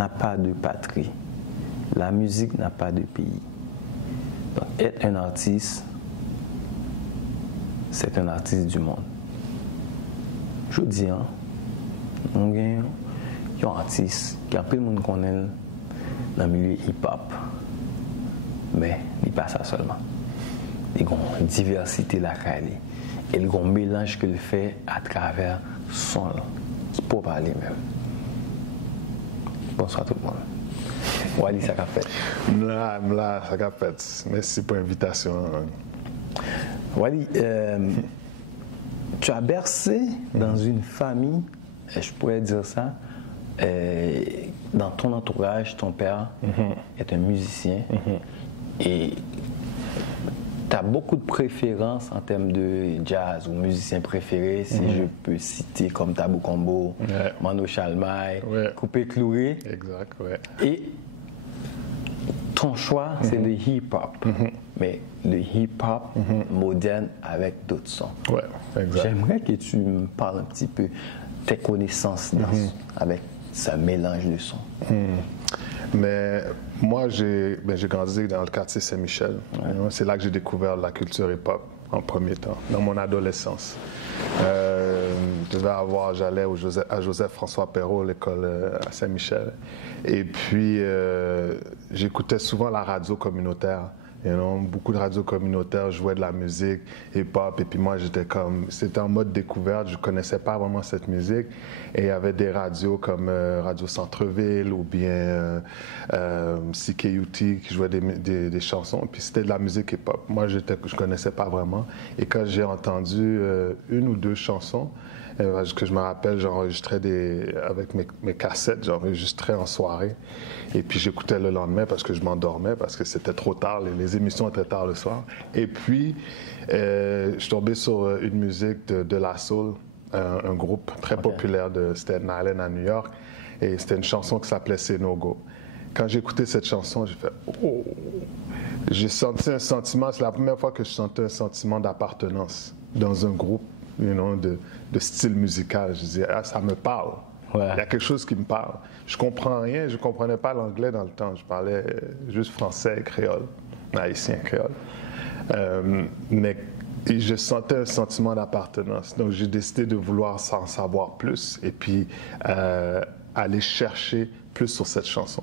n'a pas de patrie. La musique n'a pas de pays. Donc, être un artiste, c'est un artiste du monde. Je dis, on a un artiste qui a peu de monde connaît dans le milieu hip-hop. Mais il n'est pas ça seulement. Il y a une diversité là et il y a un mélange qu'il fait à travers son qui peut parler même. Bonsoir tout le monde. Wally, ça qu'a fait. Là, ça qu'a fait. Merci pour l'invitation. Wally, tu as bercé dans une famille, je pourrais dire ça, dans ton entourage, ton père est un musicien et tu as beaucoup de préférences en termes de jazz ou musiciens préférés, si je peux citer comme Tabou Combo, Mano Chalmay, Coupé Cloué. Exact, ouais. Et ton choix, c'est le hip-hop, mais le hip-hop moderne avec d'autres sons. Ouais, exact. J'aimerais que tu me parles un petit peu tes connaissances avec ce mélange de sons. Mais moi, j'ai grandi dans le quartier Saint-Michel. C'est là que j'ai découvert la culture hip-hop en premier temps, dans mon adolescence. J'allais à Joseph-François Perrault, l'école à Saint-Michel. Et puis, j'écoutais souvent la radio communautaire. Beaucoup de radios communautaires jouaient de la musique hip-hop. Et puis moi, c'était en mode découverte. Je ne connaissais pas vraiment cette musique. Et il y avait des radios comme Radio Centre-Ville ou bien CKUT qui jouaient des chansons. Et puis c'était de la musique hip-hop. Moi, je ne connaissais pas vraiment. Et quand j'ai entendu une ou deux chansons, que je me rappelle, j'enregistrais avec mes cassettes, j'enregistrais en soirée. Et puis j'écoutais le lendemain parce que je m'endormais, parce que c'était trop tard, les émissions étaient tard le soir. Et puis, je suis tombé sur une musique de La Soul, un groupe très populaire de Staten Island à New York. Et c'était une chanson qui s'appelait C'est No Go. Quand j'ai écouté cette chanson, j'ai fait « Oh !» J'ai senti un sentiment, c'est la première fois que je sentais un sentiment d'appartenance dans un groupe. De style musical. Je disais, ça me parle. Ouais. Il y a quelque chose qui me parle. Je comprends rien, je ne comprenais pas l'anglais dans le temps. Je parlais juste français et créole, haïtien créole. Mais je sentais un sentiment d'appartenance. Donc j'ai décidé de vouloir en savoir plus et puis aller chercher plus sur cette chanson.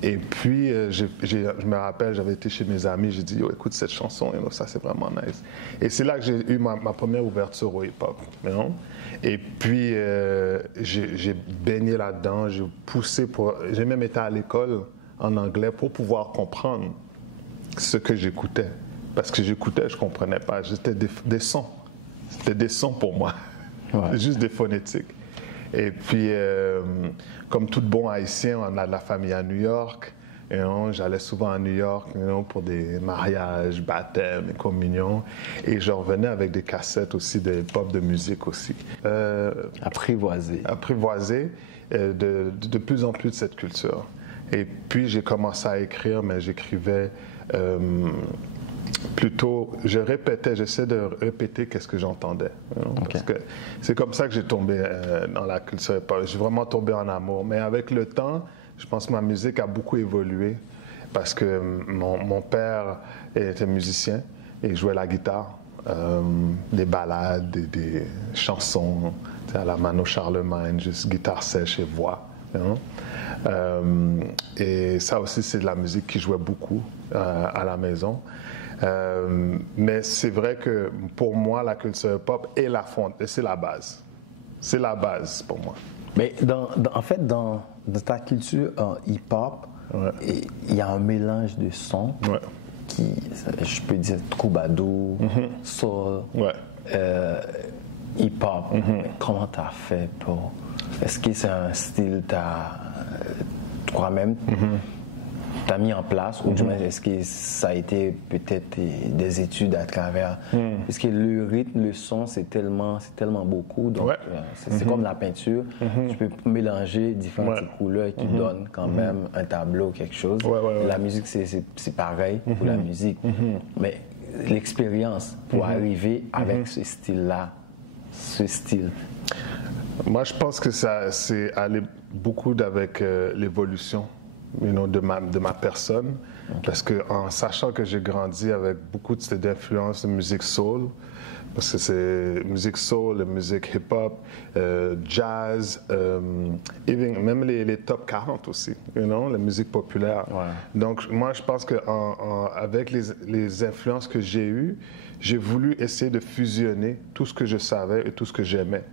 Et puis, je me rappelle, j'avais été chez mes amis, j'ai dit, écoute cette chanson, ça c'est vraiment nice. Et c'est là que j'ai eu ma première ouverture au hip-hop. Et puis, j'ai baigné là-dedans, j'ai poussé j'ai même été à l'école en anglais pour pouvoir comprendre ce que j'écoutais. Parce que j'écoutais, je ne comprenais pas, c'était des sons. C'était des sons pour moi, juste des phonétiques. Et puis, comme tout bon haïtien, on a de la famille à New York. J'allais souvent à New York pour des mariages, baptêmes et communions. Et je revenais avec des cassettes aussi, des pop de musique aussi. Apprivoisé de plus en plus de cette culture. Et puis, j'ai commencé à écrire, mais j'écrivais plutôt, j'essaie de répéter qu'est-ce que j'entendais. Parce que c'est comme ça que j'ai tombé dans la culture hip-hop. J'ai vraiment tombé en amour. Mais avec le temps, je pense que ma musique a beaucoup évolué parce que mon père était musicien et jouait la guitare, des ballades, des chansons à la Mano Charlemagne, juste guitare sèche et voix. Et ça aussi, c'est de la musique qui jouait beaucoup à la maison. Mais c'est vrai que pour moi, la culture hip-hop c'est la base. C'est la base pour moi. Mais en fait, dans ta culture hip-hop, il y a un mélange de sons qui, je peux dire, troubadour, soul, hip-hop. Comment tu as fait pour... Est-ce que c'est un style que toi-même tu as mis en place, ou du moins est-ce que ça a été peut-être des études à travers, parce que le rythme, le son, c'est tellement beaucoup, donc c'est comme la peinture, tu peux mélanger différentes couleurs qui donnent quand même un tableau, quelque chose. La musique, c'est pareil pour la musique, mais l'expérience pour arriver avec ce style-là, Moi, je pense que ça, c'est aller beaucoup avec l'évolution de ma personne. Okay. Parce qu'en sachant que j'ai grandi avec beaucoup d'influences de musique soul, parce que c'est musique soul, musique hip-hop, jazz, même les top 40 aussi, la musique populaire. Ouais. Donc, moi, je pense qu'avec les influences que j'ai eues, j'ai voulu essayer de fusionner tout ce que je savais et tout ce que j'aimais.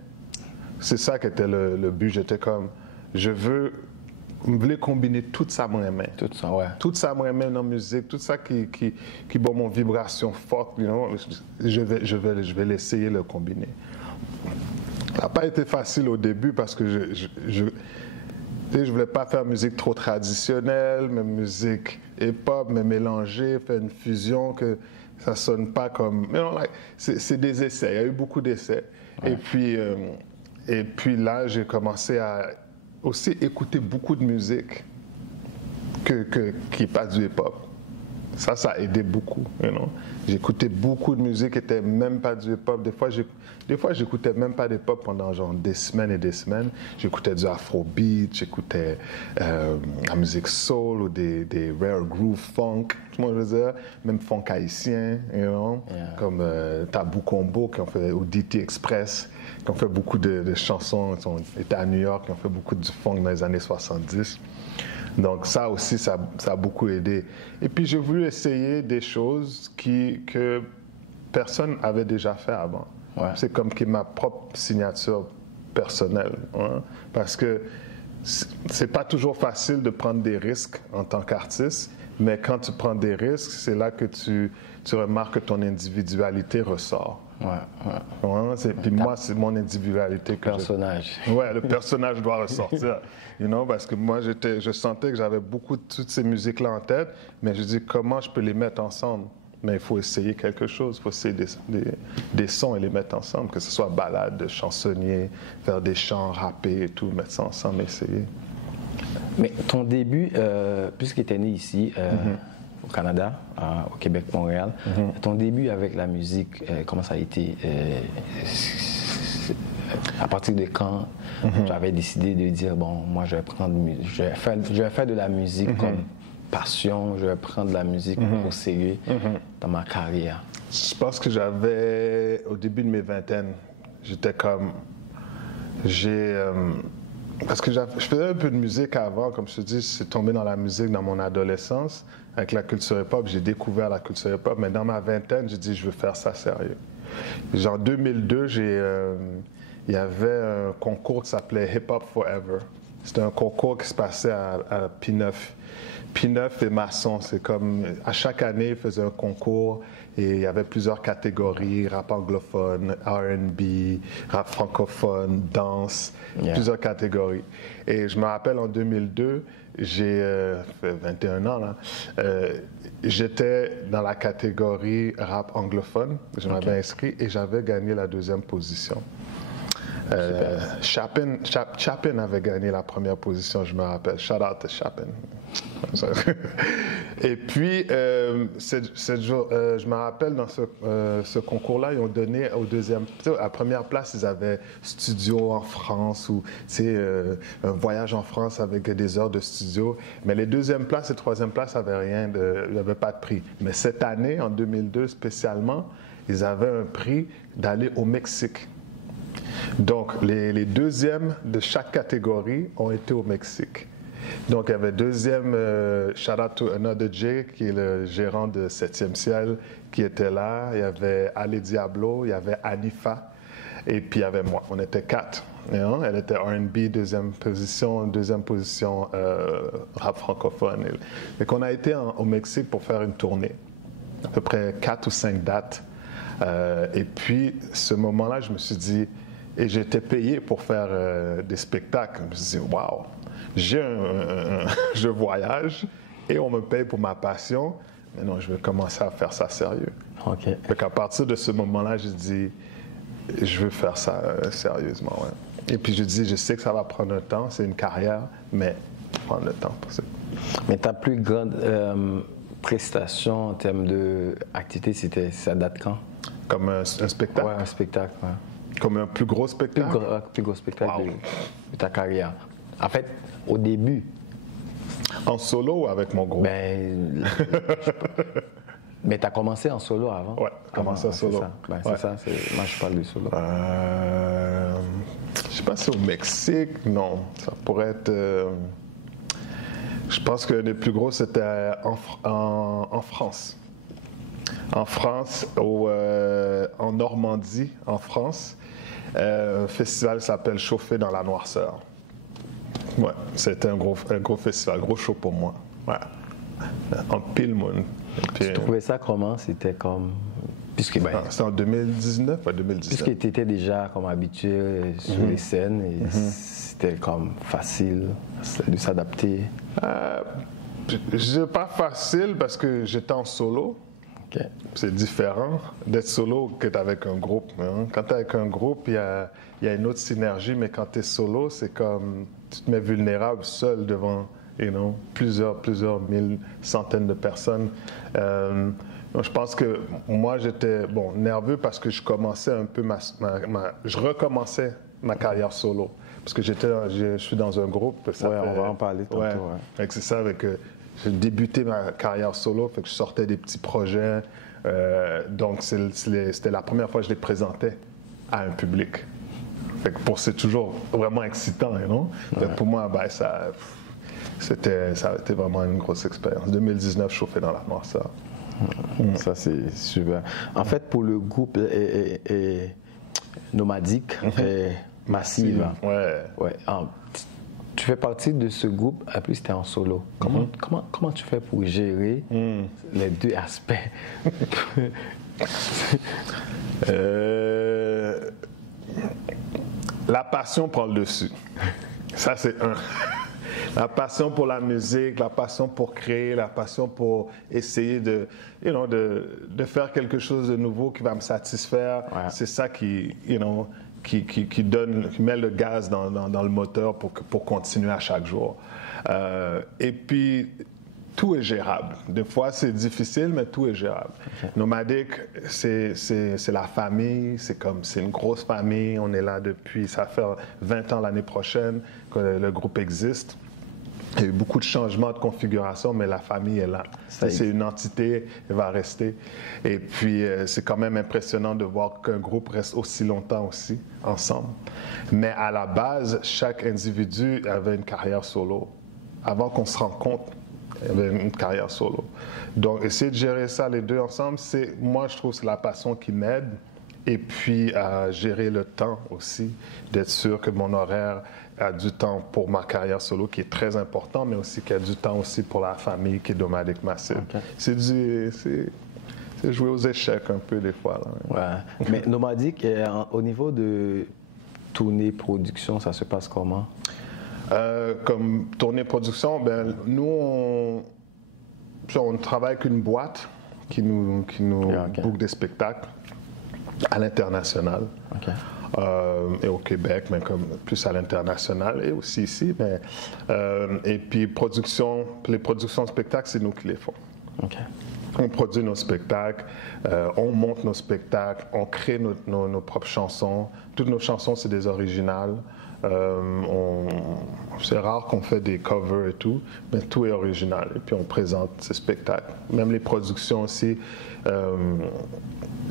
C'est ça qui était le but. J'étais comme, je voulais combiner tout ça moi main. Tout ça, ouais. Tout ça moi main dans la musique, tout ça qui bon mon vibration forte, je vais l'essayer de le combiner. Ça n'a pas été facile au début parce que je voulais pas faire musique trop traditionnelle, mais musique hip-hop, mais mélanger, faire une fusion que ça sonne pas comme. C'est des essais. Il y a eu beaucoup d'essais. Ouais. Et puis là, j'ai commencé à aussi écouter beaucoup de musique qui n'est pas du hip-hop. Ça a aidé beaucoup. J'écoutais beaucoup de musique qui n'était même pas du hip-hop. Des fois, j'écoutais même pas d'hip-hop pendant genre des semaines et des semaines. J'écoutais du afrobeat, j'écoutais la musique soul ou des rare groove funk, comment je veux dire, même funk haïtien, comme Tabou Combo ou DT Express, qui ont fait beaucoup de chansons, ils étaient à New York, qui ont fait beaucoup du funk dans les années 70. Donc ça aussi, ça a beaucoup aidé. Et puis j'ai voulu essayer des choses que personne n'avait déjà fait avant. Ouais. C'est comme ma propre signature personnelle. Parce que c'est pas toujours facile de prendre des risques en tant qu'artiste, mais quand tu prends des risques, c'est là que tu remarques que ton individualité ressort. Puis moi, c'est mon individualité. Le personnage. Le personnage doit ressortir. Parce que moi, je sentais que j'avais beaucoup de toutes ces musiques-là en tête, mais je dis comment je peux les mettre ensemble. Mais il faut essayer quelque chose, il faut essayer des sons et les mettre ensemble, que ce soit balade, chansonnier, faire des chants, rapper et tout, mettre ça ensemble, essayer. Mais ton début, puisque tu étais né ici, au Canada, au Québec, Montréal, ton début avec la musique, comment ça a été? À partir de quand tu avais décidé de dire, bon, moi je vais faire de la musique comme passion, je vais prendre de la musique au sérieux dans ma carrière? Je pense que au début de mes vingtaines, j'étais comme, parce que je faisais un peu de musique avant, comme je te dis, je suis tombé dans la musique dans mon adolescence, avec la culture hip-hop, j'ai découvert la culture hip-hop, mais dans ma vingtaine, j'ai dit, je veux faire ça sérieux. En 2002, il y avait un concours qui s'appelait Hip Hop Forever. C'était un concours qui se passait à P9. P9 et Masson, c'est comme, à chaque année, ils faisaient un concours et il y avait plusieurs catégories, rap anglophone, R&B, rap francophone, danse, plusieurs catégories. Et je me rappelle en 2002, j'ai fait 21 ans, là, j'étais dans la catégorie rap anglophone, je m'avais inscrit et j'avais gagné la 2e position. Chapin avait gagné la première position, je me rappelle. Shout out to Chapin. Et puis, je me rappelle dans ce concours-là, ils ont donné au deuxième. À la première place, ils avaient studio en France ou un voyage en France avec des heures de studio. Mais les deuxième places et troisième places n'avaient rien, il n'y avait pas de prix. Mais cette année, en 2002 spécialement, ils avaient un prix d'aller au Mexique. Donc, les deuxièmes de chaque catégorie ont été au Mexique. Donc, il y avait deuxième, shout out to Another J, qui est le gérant de 7e ciel, qui était là. Il y avait Ali Diablo, il y avait Anifa, et puis il y avait moi. On était 4. Elle était R&B, deuxième position rap francophone. Donc, on a été au Mexique pour faire une tournée, à peu près 4 ou 5 dates. Et puis, ce moment-là, je me suis dit, et j'étais payé pour faire des spectacles. Je me suis dit, waouh, je voyage et on me paye pour ma passion. Mais non, je vais commencer à faire ça sérieux. Okay. Donc à partir de ce moment-là, j'ai dit, je veux faire ça sérieusement. Ouais. Et puis je dis, je sais que ça va prendre un temps, c'est une carrière, mais prendre le temps pour ça. Mais ta plus grande prestation en termes d'activité, ça date quand? Comme un spectacle? Ouais, un spectacle, ouais. Comme un plus gros spectacle? Plus gros spectacle Wow. de ta carrière. En fait, au début, En solo ou avec mon groupe? ben, mais tu as commencé en solo avant. Ouais, commencé en solo. C'est ça. Ben, c'est Ouais. ça, moi je parle de solo. Je sais pas si au Mexique, non. Ça pourrait être. Je pense que le plus gros c'était en France. En France, en Normandie, en France. Un festival s'appelle Chauffer dans la noirceur. Ouais, c'était un gros festival, gros show pour moi. Ouais. En pile monde. Tu trouvais ça comment? C'était comme. Puisque, ben, C'était en 2019 ou 2017? puisque tu étais déjà comme habitué sur les scènes, et c'était comme facile de s'adapter. C'est pas facile parce que j'étais en solo. Ok. C'est différent d'être solo que avec un groupe. Hein. Quand tu es avec un groupe, il y a une autre synergie, mais quand tu es solo, c'est comme tu te mets vulnérable seul devant plusieurs mille, centaines de personnes. Donc je pense que moi, j'étais nerveux parce que je commençais un peu je recommençais ma carrière solo. Parce que je suis dans un groupe. On va en parler tantôt. Ouais. Ouais. C'est ça, j'ai débuté ma carrière solo, fait que je sortais des petits projets. Donc, c'était la première fois que je les présentais à un public. Fait que c'est toujours vraiment excitant, non? Fait que pour moi, ça a été vraiment une grosse expérience. 2019, chauffé dans la noirceur. Ça, c'est super. En fait, pour le groupe nomadique, Massive, Ouais. Tu fais partie de ce groupe, en plus tu es en solo. Comment tu fais pour gérer les deux aspects? La passion prend le dessus. Ça, c'est un. La passion pour la musique, la passion pour créer, la passion pour essayer de faire quelque chose de nouveau qui va me satisfaire. Ouais. C'est ça qui met le gaz dans le moteur pour continuer à chaque jour. Et puis, tout est gérable. Des fois, c'est difficile, mais tout est gérable. Okay. Nomadique, c'est la famille, c'est une grosse famille. On est là depuis, ça fait 20 ans l'année prochaine que le groupe existe. Il y a eu beaucoup de changements de configuration, mais la famille est là. C'est une entité, elle va rester. Et puis, c'est quand même impressionnant de voir qu'un groupe reste aussi longtemps aussi, ensemble. Mais à la base, chaque individu avait une carrière solo. Avant qu'on se rende compte, il y avait une carrière solo. Donc, essayer de gérer ça les deux ensemble, moi, je trouve que c'est la passion qui m'aide. Et puis, à gérer le temps aussi, d'être sûr que mon horaire a du temps pour ma carrière solo, qui est très important, mais aussi qu'il y a du temps aussi pour la famille, qui est Nomadique Massive. Okay. C'est jouer aux échecs un peu des fois. Là. Ouais. Mais Nomadique, au niveau de tournée, production, ça se passe comment? Comme tournée, production, nous, on travaille avec une boîte qui nous book des spectacles à l'international. Okay. Et au Québec, mais comme plus à l'international et aussi ici. Et puis les productions de spectacles, c'est nous qui les font. Okay. On produit nos spectacles, on monte nos spectacles, on crée nos propres chansons. Toutes nos chansons, c'est des originales. C'est rare qu'on fait des covers et tout, mais tout est original. Et puis on présente ces spectacles. Même les productions aussi,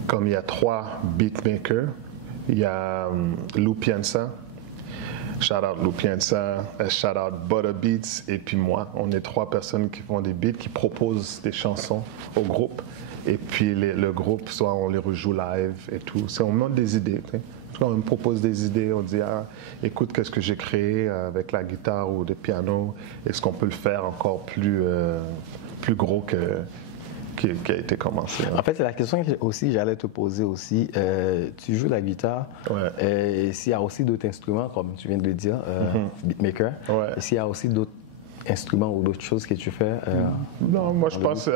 comme il y a 3 beatmakers, il y a Lou Piensa, shout out Lou Piensa, shout out Butter Beats, et puis moi. On est 3 personnes qui font des beats, qui proposent des chansons au groupe. Et puis le groupe, soit on les rejoue live et tout. On monte des idées. On me propose des idées, on dit écoute, qu'est-ce que j'ai créé avec la guitare ou le piano, est-ce qu'on peut le faire encore plus gros qui a été commencé. En fait, c'est la question que aussi j'allais te poser aussi. Tu joues la guitare, et s'il y a aussi d'autres instruments, comme tu viens de le dire, beatmaker, et s'il y a aussi d'autres instruments ou d'autres choses que tu fais? Non, moi je pense,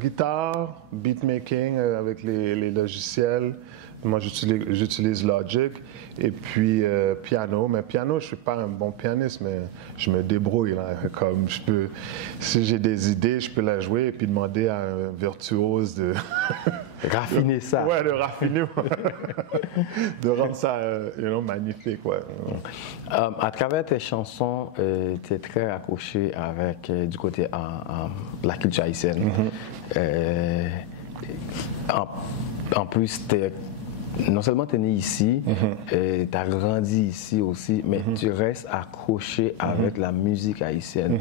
guitare, beatmaking avec les logiciels. Moi, j'utilise Logic et puis piano. Mais piano, je ne suis pas un bon pianiste, mais je me débrouille. Là. Comme si j'ai des idées, je peux la jouer et puis demander à un virtuose raffiner ça. Ouais, de raffiner, de rendre ça magnifique. Ouais. À travers tes chansons, tu es très accroché avec du côté la culture haïtienne. En plus, non seulement tu es né ici, tu as grandi ici aussi, mais tu restes accroché avec la musique haïtienne.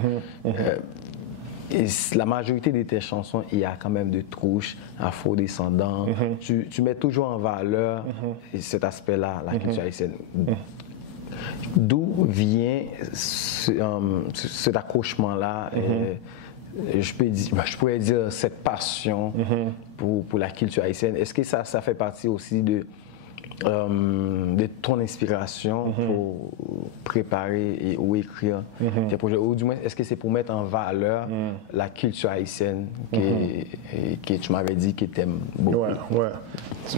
Et la majorité de tes chansons, il y a quand même de touches afro-descendants. Tu mets toujours en valeur cet aspect-là, la culture haïtienne. D'où vient cet accrochement-là, je pourrais dire cette passion pour la culture haïtienne? Est-ce que ça fait partie aussi de ton inspiration pour préparer ou écrire tes projets? Ou du moins, est-ce que c'est pour mettre en valeur la culture haïtienne que tu m'avais dit que tu aimes beaucoup? Ouais.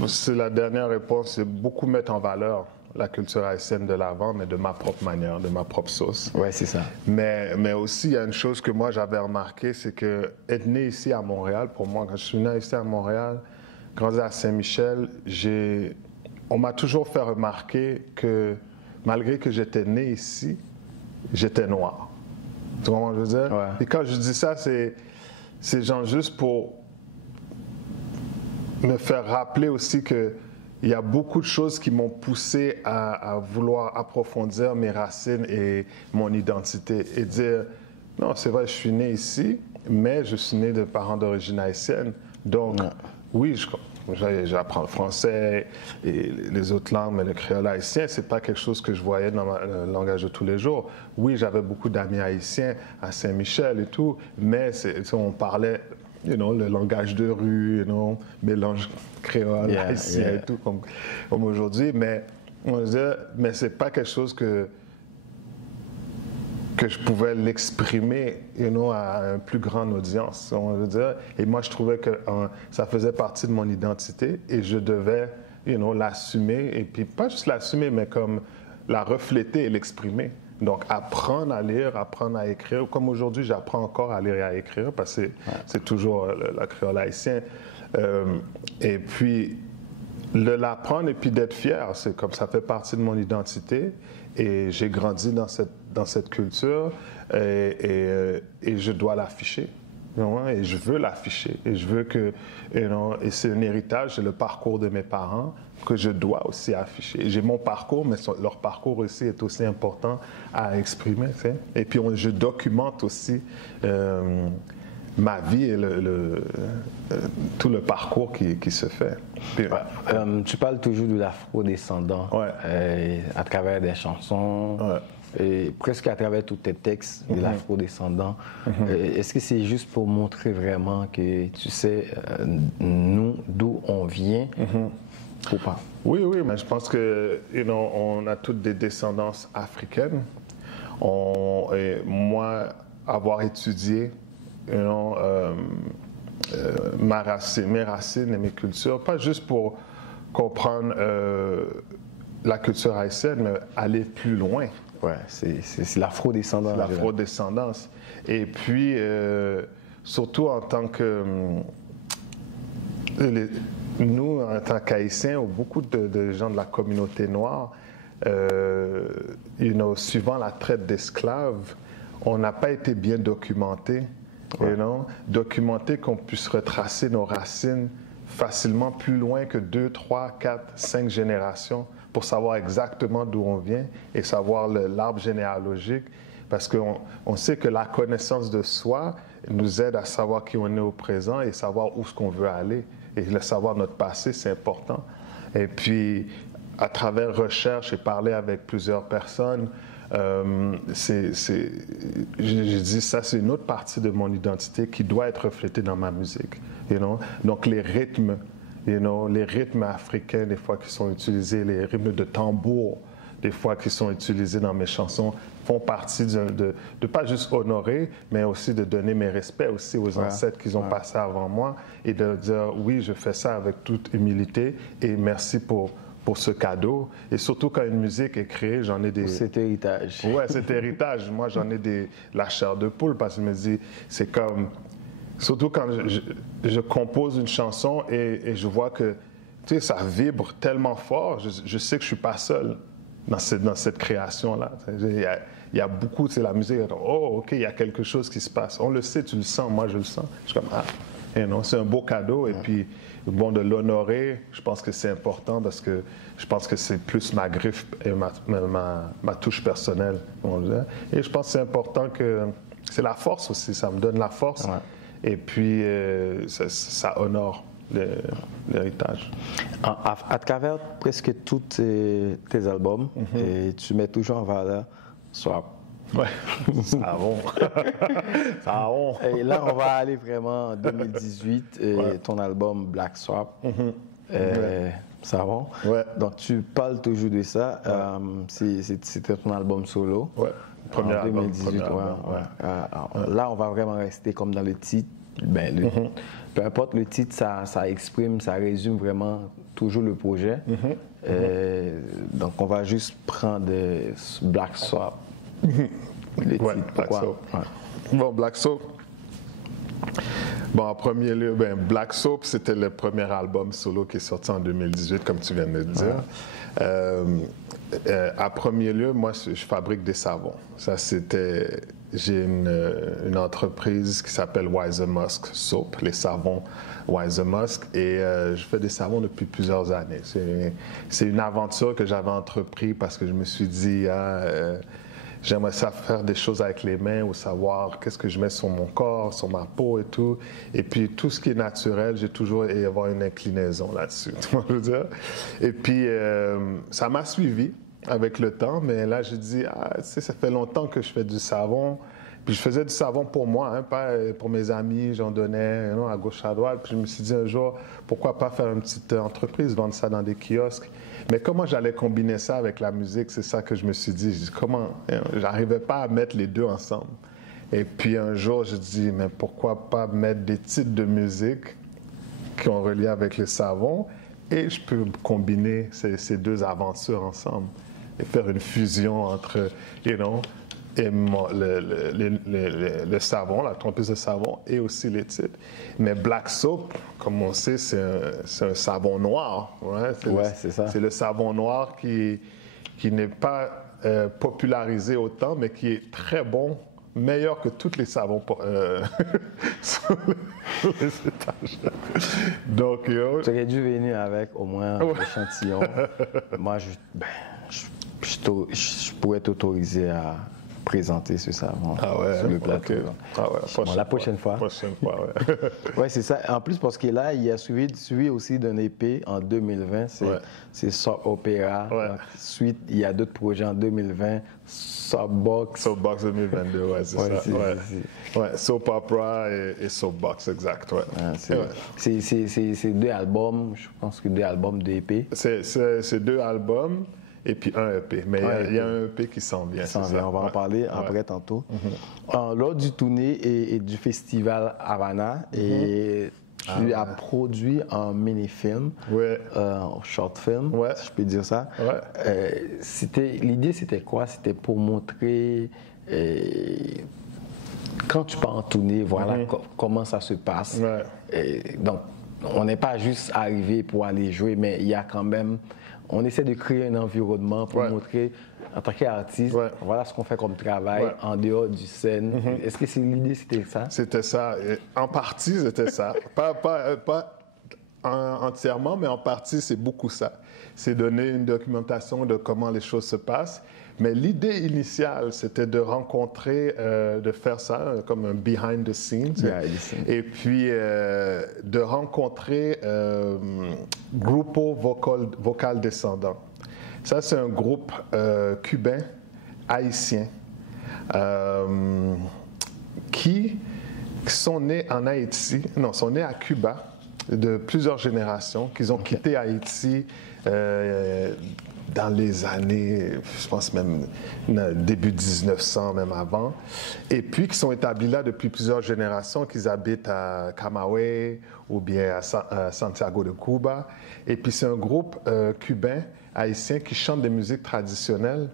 C'est la dernière réponse, c'est beaucoup mettre en valeur la culture haïtienne de l'avant, mais de ma propre manière, de ma propre sauce. Ouais, c'est ça. Mais aussi, il y a une chose que moi j'avais remarqué, c'est que être né ici à Montréal, pour moi, quand je suis né ici à Montréal, grandi à Saint-Michel, on m'a toujours fait remarquer que malgré que j'étais né ici, j'étais noir. Tu comprends ce que je veux dire? Ouais. Et quand je dis ça, c'est genre juste pour me faire rappeler aussi que il y a beaucoup de choses qui m'ont poussé à vouloir approfondir mes racines et mon identité et dire, non, c'est vrai, je suis né ici, mais je suis né de parents d'origine haïtienne. Donc, oui, j'apprends le français et les autres langues, mais le créole haïtien, c'est pas quelque chose que je voyais dans le langage de tous les jours. Oui, j'avais beaucoup d'amis haïtiens à Saint-Michel et tout, mais on parlait le langage de rue, mélange créole, haïtien et tout, comme aujourd'hui. Mais c'est pas quelque chose que je pouvais l'exprimer à une plus grande audience, on veut dire. Et moi, je trouvais que ça faisait partie de mon identité et je devais l'assumer. Et puis, pas juste l'assumer, mais comme la refléter et l'exprimer. Donc, apprendre à lire, apprendre à écrire. Comme aujourd'hui, j'apprends encore à lire et à écrire parce que c'est toujours la créole haïtien. Et puis, l'apprendre et puis d'être fier, c'est comme ça fait partie de mon identité. Et j'ai grandi dans cette culture et je dois l'afficher. Et je veux l'afficher. Et je veux que, et c'est un héritage, c'est le parcours de mes parents que je dois aussi afficher. J'ai mon parcours, mais leur parcours aussi est aussi important à exprimer. T'sais. Et puis, je documente aussi ma vie et tout le parcours qui se fait. Puis, tu parles toujours de l'afro-descendant à travers des chansons. Et presque à travers tous tes textes de l'afro-descendant. Est-ce que c'est juste pour montrer vraiment que tu sais, nous, d'où on vient ou pas? Oui, mais je pense que on a toutes des descendances africaines. Et moi, avoir étudié mes racines et mes cultures, pas juste pour comprendre la culture haïtienne, mais aller plus loin. Ouais, c'est l'afro-descendance. C'est l'afro-descendance. Et puis, surtout en tant que... nous, en tant qu'Haïtiens, ou beaucoup de gens de la communauté noire, suivant la traite d'esclaves, on n'a pas été bien documentés. Documentés qu'on puisse retracer nos racines facilement plus loin que 2, 3, 4, 5 générations pour savoir exactement d'où on vient et savoir l'arbre généalogique, parce qu'on sait que la connaissance de soi nous aide à savoir qui on est au présent et savoir où est-ce qu'on veut aller. Et le savoir notre passé, c'est important. Et puis, à travers recherche et parler avec plusieurs personnes, j'ai dit ça, c'est une autre partie de mon identité qui doit être reflétée dans ma musique. Donc, les rythmes africains, des fois, qui sont utilisés, les rythmes de tambour, des fois, qui sont utilisés dans mes chansons, font partie de pas juste honorer, mais aussi de donner mes respects aussi aux ancêtres qui ont passé avant moi et de dire, oui, je fais ça avec toute humilité et merci pour ce cadeau. Et surtout quand une musique est créée, j'en ai des... Cet héritage. Ouais, cet héritage. Moi, j'en ai la chair de poule parce que je me dis, c'est comme... Surtout quand je compose une chanson et je vois que tu sais, ça vibre tellement fort, je sais que je ne suis pas seul dans cette création-là. Il y a beaucoup, tu sais, la musique, oh, OK, il y a quelque chose qui se passe. On le sait, tu le sens, moi je le sens. Je suis comme, ah, et non, c'est un beau cadeau. Et puis, bon, de l'honorer, je pense que c'est important parce que je pense que c'est plus ma griffe et ma touche personnelle. Et je pense que c'est important que c'est la force aussi, ça me donne la force. Ouais. Et puis, ça honore l'héritage. À travers presque tous tes albums, et tu mets toujours en valeur Swap. Ouais, savon. Savon. Et là, on va aller vraiment en 2018, ton album Black Swap. Savon. Ouais. Donc, tu parles toujours de ça. C'était ton album solo. Ouais. Premier en 2018. Là, on va vraiment rester comme dans le titre. Peu importe le titre, ça exprime, ça résume vraiment toujours le projet. Donc, on va juste prendre Black Swap. Le titre, Black Soap. Bon, Black Soap. Bon, en premier lieu, Black Soap, c'était le premier album solo qui est sorti en 2018, comme tu viens de le dire. À premier lieu, moi, je fabrique des savons. Ça, c'était... J'ai une entreprise qui s'appelle Wiser Musk Soap, les savons Wiser Musk, et je fais des savons depuis plusieurs années. C'est une aventure que j'avais entreprise parce que je me suis dit, j'aimerais ça faire des choses avec les mains ou savoir qu'est-ce que je mets sur mon corps, sur ma peau et tout. Et puis, tout ce qui est naturel, j'ai toujours avoir une inclinaison là-dessus, tu vois, je veux dire. Et puis, ça m'a suivi avec le temps, mais là, j'ai dit, tu sais, ça fait longtemps que je fais du savon. Puis, je faisais du savon pour moi, pas pour mes amis, j'en donnais à gauche, à droite. Puis, je me suis dit un jour, pourquoi pas faire une petite entreprise, vendre ça dans des kiosques. Mais comment j'allais combiner ça avec la musique, c'est ça que je me suis dit. Comment, j'arrivais pas à mettre les deux ensemble. Et puis un jour, je dis, mais pourquoi pas mettre des titres de musique qui ont relié avec les savons et je peux combiner ces deux aventures ensemble et faire une fusion entre, et le savon, la trompeuse de savon et aussi les titres. Mais Black Soap, comme on sait, c'est un savon noir. C'est ça. C'est le savon noir qui n'est pas popularisé autant, mais qui est très bon, meilleur que tous les savons sur les étages. Donc, tu aurais dû venir avec au moins un échantillon. Moi, je pourrais t'autoriser à présenter ce savon sur le plateau. Okay. La prochaine fois. Oui, c'est ça. En plus, parce que là, il a suivi aussi d'un EP en 2020, c'est Soap Opera. Ensuite, il y a d'autres projets en 2020, Soapbox. Soapbox 2022, c'est ça. Soap Opera et Soapbox, exact. C'est deux albums, je pense que deux albums d'EP. C'est deux albums. Et puis un EP. Mais il y a un EP qui s'en vient. On va en parler après tantôt. Lors du tournée et du festival Havana, et tu as produit un mini-film, un short film, si je peux dire ça. L'idée, c'était quoi? C'était pour montrer... quand tu pars en tournée, voilà comment ça se passe. Donc, on n'est pas juste arrivé pour aller jouer, mais il y a quand même... On essaie de créer un environnement pour montrer, en tant qu'artiste, voilà ce qu'on fait comme travail en dehors du scène. Est-ce que l'idée, c'était ça? C'était ça. En partie, c'était ça. Pas entièrement, mais en partie, c'est beaucoup ça. C'est donner une documentation de comment les choses se passent. Mais l'idée initiale, c'était de rencontrer, de faire ça comme un behind the scenes. Et puis de rencontrer Grupo Vocal Descendant. Ça, c'est un groupe cubain, haïtien, qui sont nés en Haïti, sont nés à Cuba de plusieurs générations, qu'ils ont quitté Haïti dans les années, je pense même début 1900, même avant, et puis qui sont établis là depuis plusieurs générations, qu'ils habitent à Camagüey ou bien à Santiago de Cuba. Et puis c'est un groupe cubain, haïtien, qui chante des musiques traditionnelles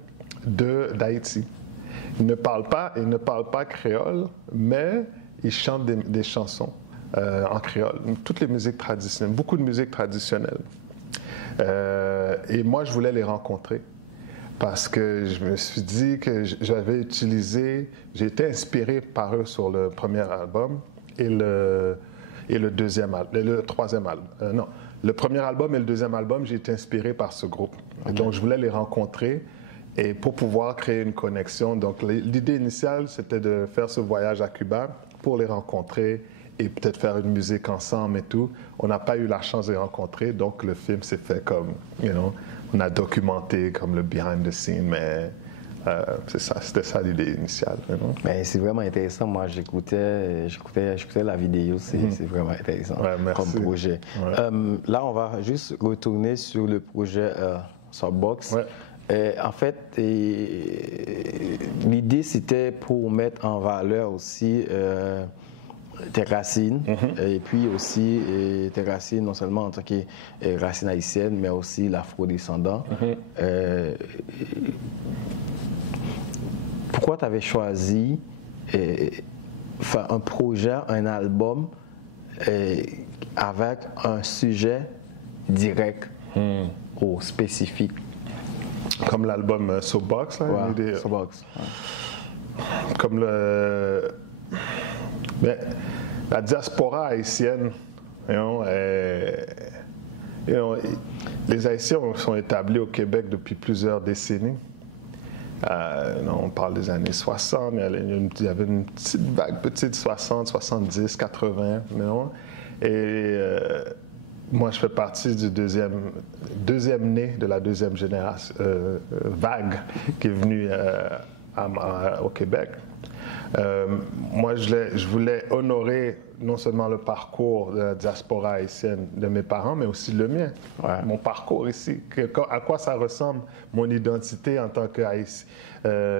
d'Haïti. Ils ne parlent pas créole, mais ils chantent des chansons en créole. Toutes les musiques traditionnelles, beaucoup de musiques traditionnelles. Et moi, je voulais les rencontrer parce que je me suis dit que j'ai été inspiré par eux sur le premier album et le troisième album. Non, le premier album et le deuxième album, j'ai été inspiré par ce groupe. Okay. Donc, je voulais les rencontrer et pour pouvoir créer une connexion. Donc, l'idée initiale, c'était de faire ce voyage à Cuba pour les rencontrer et peut-être faire une musique ensemble et tout. On n'a pas eu la chance de les rencontrer, donc le film s'est fait comme, on a documenté comme le behind the scene, mais c'était ça l'idée initiale. Mais c'est vraiment intéressant. Moi, j'écoutais la vidéo, c'est vraiment intéressant comme projet. Ouais. Là, on va juste retourner sur le projet Soapbox. Ouais. En fait, l'idée, c'était pour mettre en valeur aussi tes racines, et puis aussi tes racines, non seulement en tant que racines haïtiennes, mais aussi l'afro-descendant. Pourquoi tu avais choisi un projet, un album avec un sujet direct ou spécifique? Comme l'album Soapbox, là? Ouais, Soapbox. Ouais. Comme la diaspora haïtienne, les Haïtiens sont établis au Québec depuis plusieurs décennies. On parle des années 60, il y avait une petite 60, 70, 80, et moi je fais partie du deuxième né de la deuxième génération, vague qui est venue au Québec. Moi, je voulais honorer non seulement le parcours de la diaspora haïtienne de mes parents, mais aussi le mien, mon parcours ici. À quoi ça ressemble, mon identité en tant que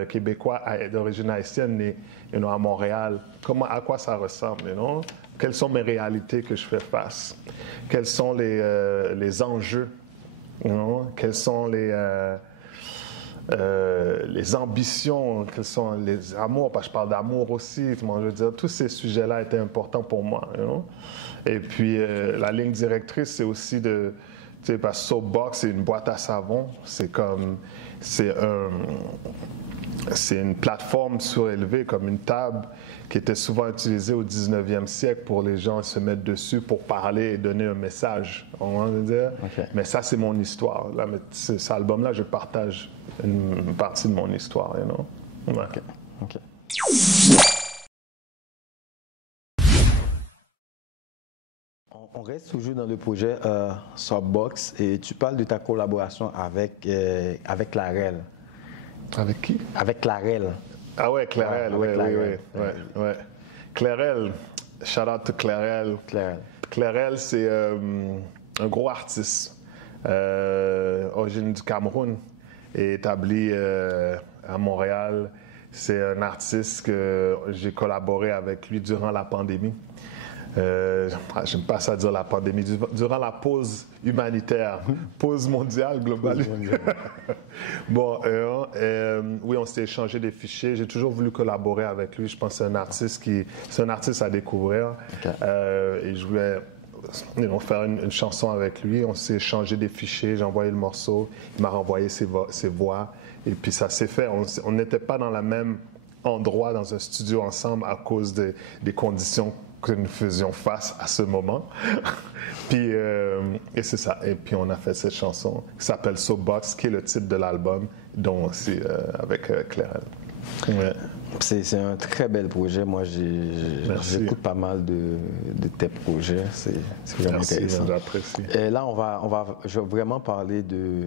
Québécois d'origine haïtienne né à Montréal. À quoi ça ressemble, Quelles sont mes réalités que je fais face? Quels sont les enjeux? Quels sont les ambitions, quels sont les amours, parce que je parle d'amour aussi, je veux dire, tous ces sujets-là étaient importants pour moi. Et puis, la ligne directrice, c'est aussi parce que Soapbox, c'est une boîte à savon, c'est une plateforme surélevée, comme une table qui était souvent utilisée au 19e siècle pour les gens se mettre dessus pour parler et donner un message. On va dire. Okay. Mais ça, c'est mon histoire. Là, cet album-là, je partage une partie de mon histoire. Ouais. Okay. On reste toujours dans le projet Soapbox et tu parles de ta collaboration avec Clarel. Avec qui? Avec Clarel. Ah ouais, Clarel, oui. Clarel, shout out to Clarel. Clarel, c'est un gros artiste, origine du Cameroun et établi à Montréal. C'est un artiste que j'ai collaboré avec lui durant la pandémie. J'aime pas ça dire la pandémie, durant la pause humanitaire, pause mondiale globale. Bon, oui, on s'est échangé des fichiers. J'ai toujours voulu collaborer avec lui. Je pense que c'est un artiste à découvrir. Okay. Et je voulais faire une chanson avec lui. On s'est échangé des fichiers. J'ai envoyé le morceau. Il m'a renvoyé ses voix. Et puis ça s'est fait. On n'était pas dans le même endroit, dans un studio ensemble à cause des conditions que nous faisions face à ce moment. Puis, et c'est ça. Et puis, on a fait cette chanson qui s'appelle Soapbox, qui est le titre de l'album, dont aussi avec Clarel. Ouais. C'est un très bel projet. Moi, j'écoute pas mal de tes projets. C'est vraiment intéressant. J'apprécie. Et là, je vais vraiment parler de...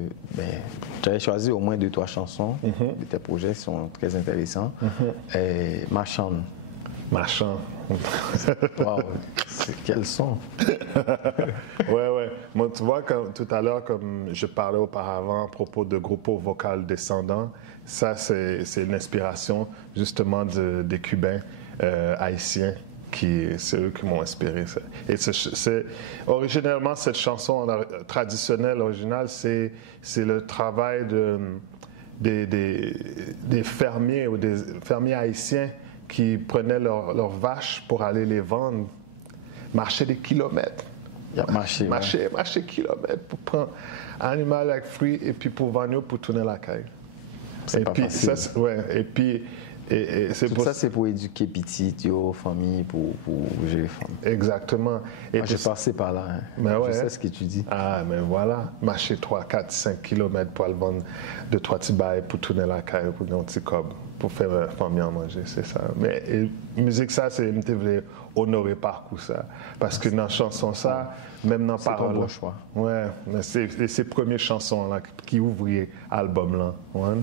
tu avais choisi au moins 2-3 chansons de tes projets qui sont très intéressants. Marchand. Wow, quel son! Ouais. Moi, tu vois, tout à l'heure, comme je parlais auparavant à propos de Grupo Vocal Descendant, ça, c'est une inspiration justement des Cubains haïtiens. C'est eux qui m'ont inspiré. Et originellement, cette chanson traditionnelle, originale, c'est le travail des fermiers ou des fermiers haïtiens qui prenaient leurs vaches pour aller les vendre, marchaient des kilomètres. Marcher kilomètres pour prendre un animal avec fruits et puis pour vendre, pour tourner la caille. C'est pas facile. C'est tout ça, c'est pour éduquer petites, famille, pour gérer les femmes. Exactement. Moi, j'ai passé par là. Hein. Mais je sais ce que tu dis. Ah, mais voilà. Marcher 3, 4, 5 kilomètres pour aller vendre 2-3 petits bails pour tourner la caille, pour donner un petit cob, pour faire la famille à manger, c'est ça. Mais musique, ça, c'est je voulais honorer parcours ça. Parce que dans la chanson, ça, même dans parole. C'est ton bon choix. Ouais, mais c'est ces premières chansons là qui ouvraient l'album là. Ouais.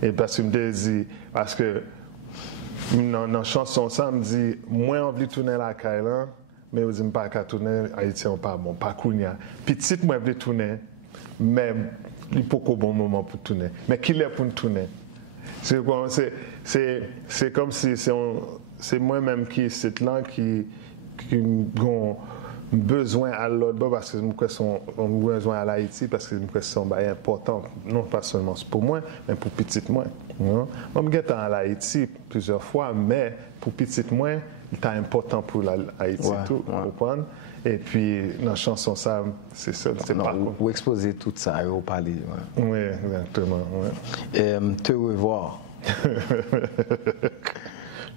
Et parce que je me dis, parce que dans la chanson, ça me dit, moi, envie de tourner la caille là, mais je ne dis pas qu'à tourner, Haïtien, pas bon, pas Kounia. Petite, moi, je veux tourner, mais il n'y a pas qu'au bon moment pour tourner. Mais qui est pour tourner? C'est comme si c'est moi-même qui, cette langue qui ont besoin à l'autre parce que on besoin à l'Haïti parce que c'est important, non pas seulement pour moi, mais pour petite moi. Moi, je suis à l'Haïti plusieurs fois, mais pour petite moi, c'est important pour l'Haïti tout, comprendre? Et puis, dans la chanson, ça, c'est ça, c'est pas quoi. Vous exposez tout ça au palais. Ouais. Oui, exactement. Ouais. Te revoir.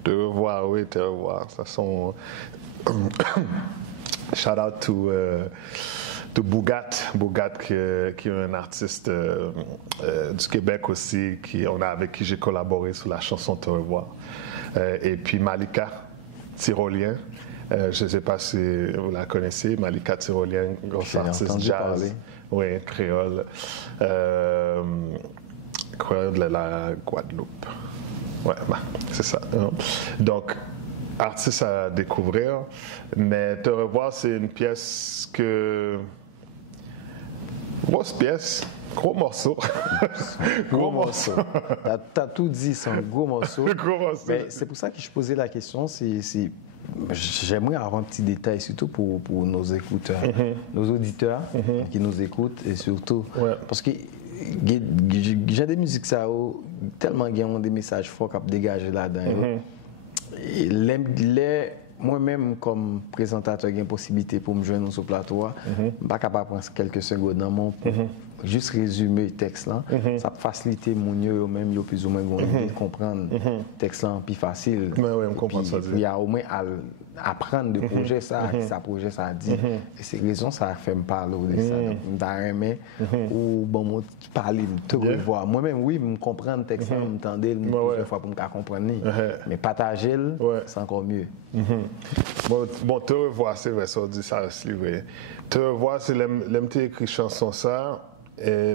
Te revoir, oui, te revoir. Ça sont... Shout out to Bougat, qui est un artiste du Québec aussi, avec qui j'ai collaboré sur la chanson Te revoir. Et puis Malika Tyrolien, je ne sais pas si vous la connaissez, Malika Tyrolien, grosse artiste jazz, oui, créole, créole de la Guadeloupe. Ouais, c'est ça. Donc, artiste à découvrir, mais Te revoir, c'est une pièce grosse pièce, gros morceau. Gros morceau. T'as tout dit, c'est un gros morceau. Gros morceau. Mais c'est pour ça que je posais la question, j'aimerais avoir un petit détail, surtout pour nos écouteurs, nos auditeurs qui nous écoutent, et surtout, parce que j'ai des musiques ça, tellement ils ont des messages forts à dégager là-dedans. Moi-même, comme présentateur, j'ai une possibilité pour me joindre sur le plateau. Je ne suis pas capable de prendre quelques secondes dans mon juste résumer le texte là. Ça facilite mon yeux, même plus ou moins de comprendre le texte là plus facile. Oui, on comprend ça. Il y a au moins à apprendre de projet ça, projet ça dit. Et c'est raison ça fait me parler de ça. Je ou bon, parler, te revoir. Moi-même, oui, me comprendre le texte, me tendre plusieurs fois pour me comprendre. Mais partager, c'est encore mieux. Bon, te revoir, c'est vrai, ça dit ça aussi, oui. Te revoir, c'est l'aime écrit chanson ça,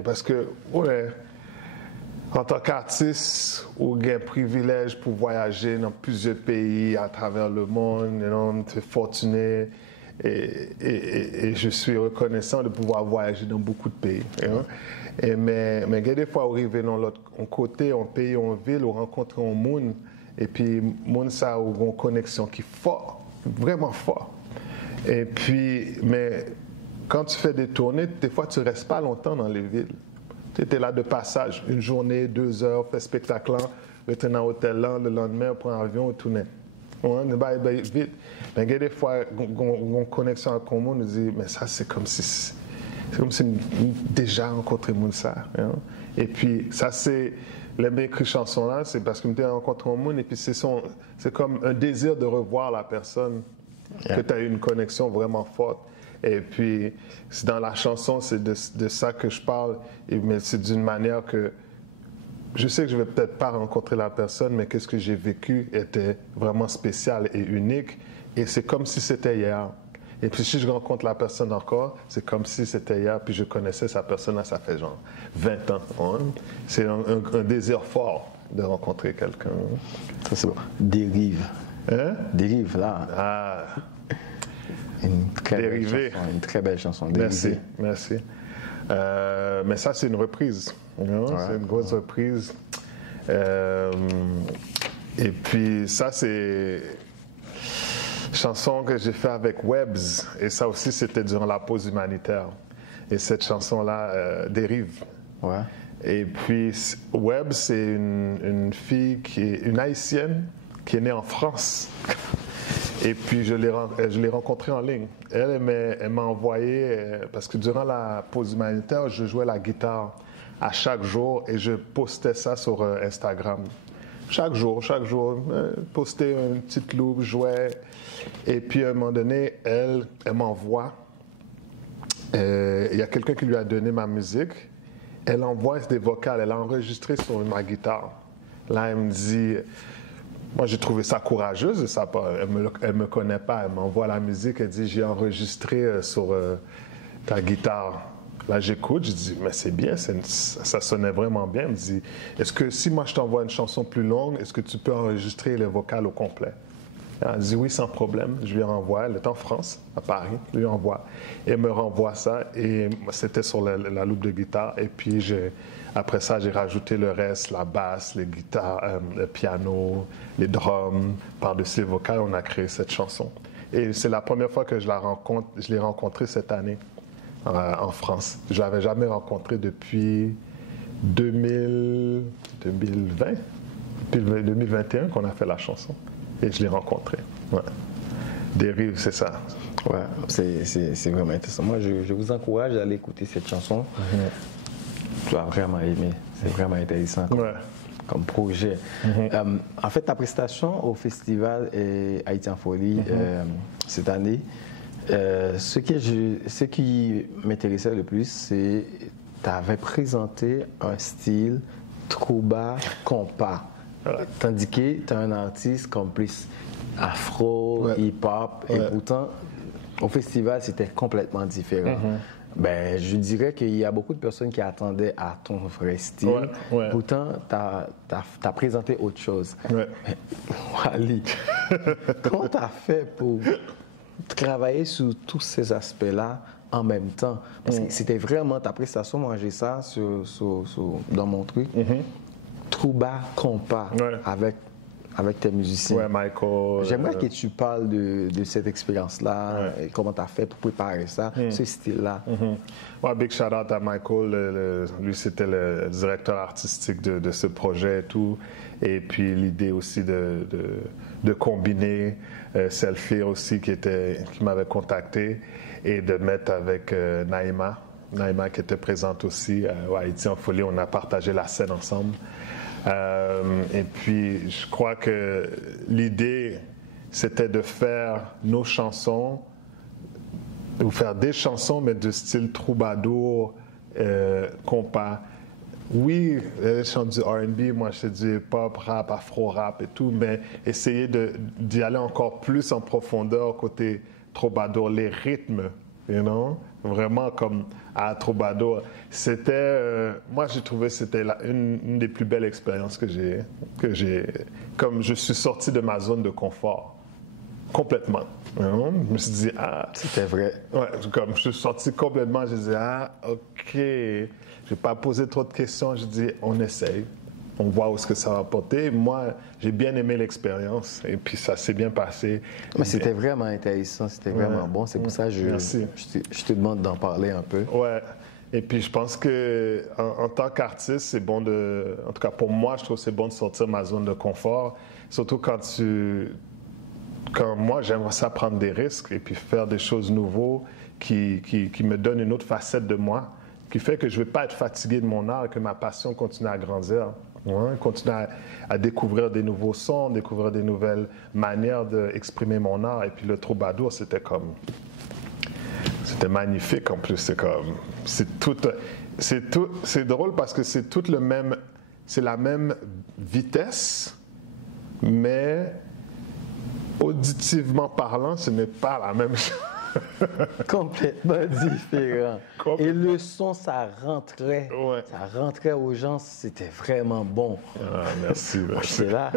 parce que, en tant qu'artiste, on a un privilège pour voyager dans plusieurs pays à travers le monde, tu es fortuné, et je suis reconnaissant de pouvoir voyager dans beaucoup de pays. Mais des fois, on arrive dans l'autre côté, on pays, on ville, on rencontre un monde, et puis, monde ça a une connexion qui est fort, vraiment fort. Et puis, mais quand tu fais des tournées, des fois, tu ne restes pas longtemps dans les villes. Tu étais là de passage, une journée, 2 heures, fais spectacle là, retourne dans l'hôtel là, le lendemain, on prend un avion, on tourne. Vite. Mais des fois, on connexion avec le monde, on dit, mais ça, c'est comme si déjà rencontré monde ça. Et puis, ça, c'est. Les écrits chansons là, c'est parce que je rencontré un monde et puis c'est comme un désir de revoir la personne, que tu as eu une connexion vraiment forte. Et puis, dans la chanson, c'est de ça que je parle, mais c'est d'une manière que je sais que je vais peut-être pas rencontrer la personne, mais qu'est-ce que j'ai vécu était vraiment spécial et unique. Et c'est comme si c'était hier. Et puis si je rencontre la personne encore, c'est comme si c'était hier, puis je connaissais sa personne, là, ça fait genre 20 ans. C'est un désir fort de rencontrer quelqu'un. Ça c'est bon. Dérive. Dérive, là. Ah. Une très belle chanson. Dérive. Merci. Mais ça, c'est une reprise. C'est une grosse reprise. Et puis ça, c'est chanson que j'ai fait avec Webbs, et ça aussi c'était durant la pause humanitaire. Et cette chanson-là, Dérive. Et puis Webbs, c'est une fille une haïtienne qui est née en France. Et puis, je l'ai rencontrée en ligne. Elle m'a envoyé, parce que durant la pause humanitaire, je jouais la guitare à chaque jour et je postais ça sur Instagram. Chaque jour, postais une petite loupe, jouais. Et puis, à un moment donné, elle m'envoie. Il y a quelqu'un qui lui a donné ma musique. Elle envoie des vocales, elle a enregistré sur ma guitare. Là, elle me dit... Moi, j'ai trouvé ça courageuse. Elle me connaît pas. Elle m'envoie la musique. Elle dit, j'ai enregistré sur ta guitare. Là, j'écoute. Je dis, mais c'est bien. Ça sonnait vraiment bien. Elle me dit, est-ce que si moi, je t'envoie une chanson plus longue, est-ce que tu peux enregistrer les vocales au complet? Elle dit, oui, sans problème. Je lui renvoie. Elle est en France, à Paris. Je lui envoie. Et elle me renvoie ça. Et c'était sur la loupe de guitare. Et puis, après ça, j'ai rajouté le reste, la basse, les guitares, le piano, les drums. Par-dessus les vocales, on a créé cette chanson. Et c'est la première fois que je l'ai rencontrée cette année en France. Je ne l'avais jamais rencontrée depuis 2020, depuis 2021 qu'on a fait la chanson. Et je l'ai rencontrée. Ouais. Dérive, c'est ça. Ouais, c'est vraiment intéressant. Moi, je vous encourage à aller écouter cette chanson. Tu vas vraiment aimer. C'est vraiment intéressant comme projet. En fait, ta prestation au festival Haïti en folie cette année, ce qui m'intéressait le plus, c'est que tu avais présenté un style trouba compas. Tandis que tu es un artiste comme plus afro, hip-hop, et pourtant, au festival, c'était complètement différent. Ben, je dirais qu'il y a beaucoup de personnes qui attendaient à ton vrai style. Pourtant, tu as présenté autre chose. Mais, Wally, comment tu as fait pour travailler sur tous ces aspects-là en même temps? Parce que c'était vraiment ta prestation. Moi, j'ai ça dans mon truc. Trouba compas avec tes musiciens. Ouais, Michael. J'aimerais que tu parles de cette expérience-là, et comment tu as fait pour préparer ça, ce style-là. Big shout-out à Michael. Lui, c'était le directeur artistique de ce projet et tout. Et puis l'idée aussi de combiner Selfie aussi qui m'avait contacté et de mettre avec Naïma. Naïma qui était présente aussi à Haïti en folie. On a partagé la scène ensemble. Et puis, je crois que l'idée, c'était de faire nos chansons, ou faire des chansons, mais de style troubadour, compas. Oui, les chants du R&B, moi, je dis pop, rap, afro-rap et tout, mais essayer d'y aller encore plus en profondeur côté troubadour, les rythmes, you know? Vraiment comme à troubadour. C'était, moi j'ai trouvé que c'était une des plus belles expériences que j'ai, comme je suis sorti de ma zone de confort, complètement. You know? Je me suis dit, c'était vrai. Ouais, comme je suis sorti complètement, je dis, ok, je n'ai pas posé trop de questions, je dis, on essaye. On voit où est-ce que ça va porter. Moi, j'ai bien aimé l'expérience et puis ça s'est bien passé. Mais c'était vraiment intéressant, c'était vraiment bon. C'est pour ça que je te demande d'en parler un peu. Ouais. Et puis je pense que en tant qu'artiste, c'est bon en tout cas pour moi, je trouve que c'est bon de sortir de ma zone de confort. Surtout quand moi, j'aimerais ça prendre des risques et puis faire des choses nouvelles qui me donnent une autre facette de moi, qui fait que je ne vais pas être fatigué de mon art et que ma passion continue à grandir. Continuer à découvrir des nouveaux sons, découvrir des nouvelles manières d'exprimer mon art. Et puis le troubadour, c'était magnifique en plus. C'est drôle parce que c'est la même vitesse, mais auditivement parlant, ce n'est pas la même chose. Complètement différent. Et le son, ça rentrait aux gens, c'était vraiment bon. Merci. C'est là.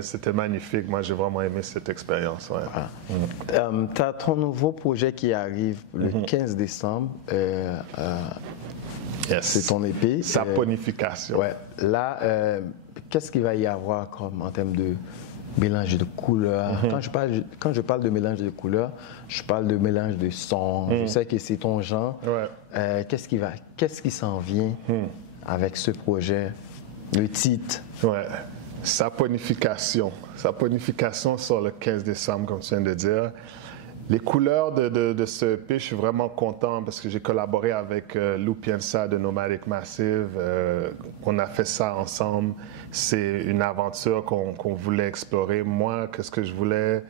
C'était magnifique. Moi, j'ai vraiment aimé cette expérience. Tu as ton nouveau projet qui arrive le 15 décembre. C'est ton EP. Saponification. Là, qu'est-ce qu'il va y avoir comme en termes de mélange de couleurs? Quand je parle de mélange de couleurs, je parle de mélange de sons. Je sais que c'est ton genre. Qu'est-ce qui s'en vient avec ce projet? Le titre. Ouais. Saponification. Saponification sort le 15 décembre, comme tu viens de dire. Les couleurs de ce EP, je suis vraiment content parce que j'ai collaboré avec Lou Piensa de Nomadic Massive. On a fait ça ensemble. C'est une aventure qu'on voulait explorer. Moi, ce que je voulais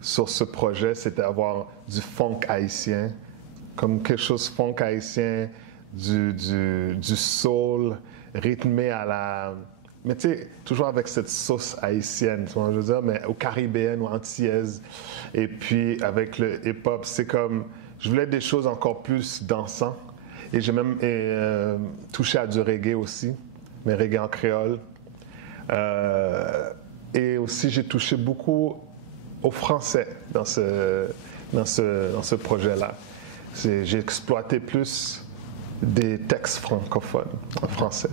sur ce projet, c'était avoir du funk haïtien, comme quelque chose funk haïtien, du soul, rythmé à la... Mais tu sais, toujours avec cette sauce haïtienne, tu vois, je veux dire, mais au caribéenne ou antillaise. Et puis, avec le hip-hop, c'est comme... Je voulais des choses encore plus dansantes. Et j'ai même touché à du reggae aussi, mais reggae en créole. Et aussi, j'ai touché beaucoup au français dans ce projet-là. J'ai exploité plus des textes francophones en français.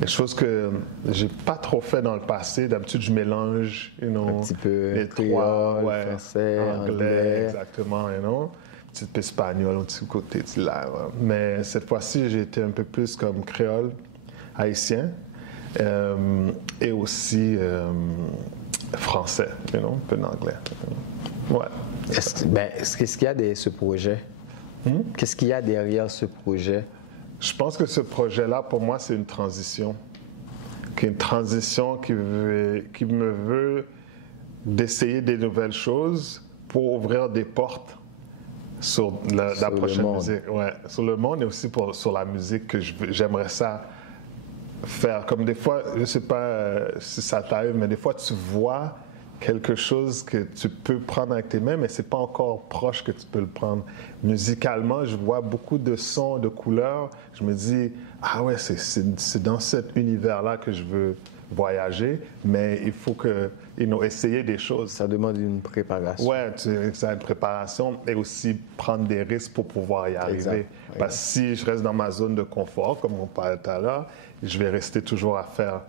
Des choses que j'ai pas trop fait dans le passé. D'habitude, je mélange, un petit peu les créole, trois, français, anglais, exactement, un petit peu espagnol, un petit côté de là. Ouais. Mais cette fois-ci, j'ai été un peu plus comme créole, haïtien, et aussi français, un peu d'anglais. Ouais. Qu'est-ce qu'il y a derrière ce projet? Qu'est-ce qu'il y a derrière ce projet? Je pense que ce projet-là, pour moi, c'est une transition. Une transition qui me veut d'essayer des nouvelles choses pour ouvrir des portes sur la prochaine musique. Ouais, sur le monde et aussi sur la musique que j'aimerais ça faire. Comme des fois, je ne sais pas si ça t'arrive, mais des fois, tu vois quelque chose que tu peux prendre avec tes mains, mais ce n'est pas encore proche que tu peux le prendre. Musicalement, je vois beaucoup de sons, de couleurs. Je me dis, ah ouais, c'est dans cet univers-là que je veux voyager, mais il faut essayer des choses. Ça demande une préparation. Ouais, c'est une préparation et aussi prendre des risques pour pouvoir y arriver. Exact. Parce que si je reste dans ma zone de confort, comme on parlait tout à l'heure, je vais rester toujours à faire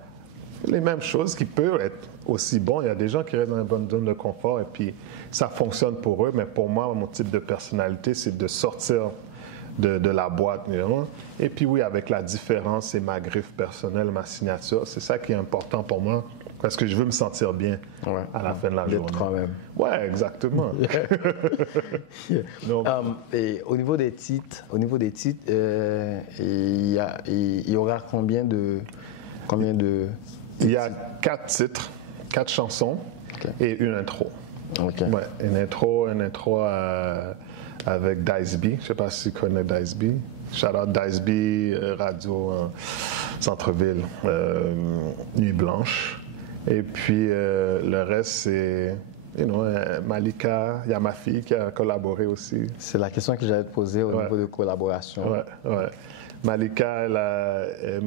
les mêmes choses qui peuvent être aussi bons. Il y a des gens qui restent dans une bonne zone de confort et puis ça fonctionne pour eux, mais pour moi, mon type de personnalité, c'est de sortir de la boîte. Et puis oui, avec la différence et ma griffe personnelle, ma signature, c'est ça qui est important pour moi parce que je veux me sentir bien à la fin de la journée. D'être toi-même. Ouais, exactement. Donc, et au niveau des titres, il y aura combien de Il y a 4 titres, 4 chansons et une intro. Okay. Ouais, une intro avec Dice B. Je ne sais pas si tu connais Dice B. Shout out Dice B, radio Centre-Ville, Nuit Blanche. Et puis le reste, c'est Malika. Il y a ma fille qui a collaboré aussi. C'est la question que j'allais te poser au niveau de collaboration. Ouais. Malika, elle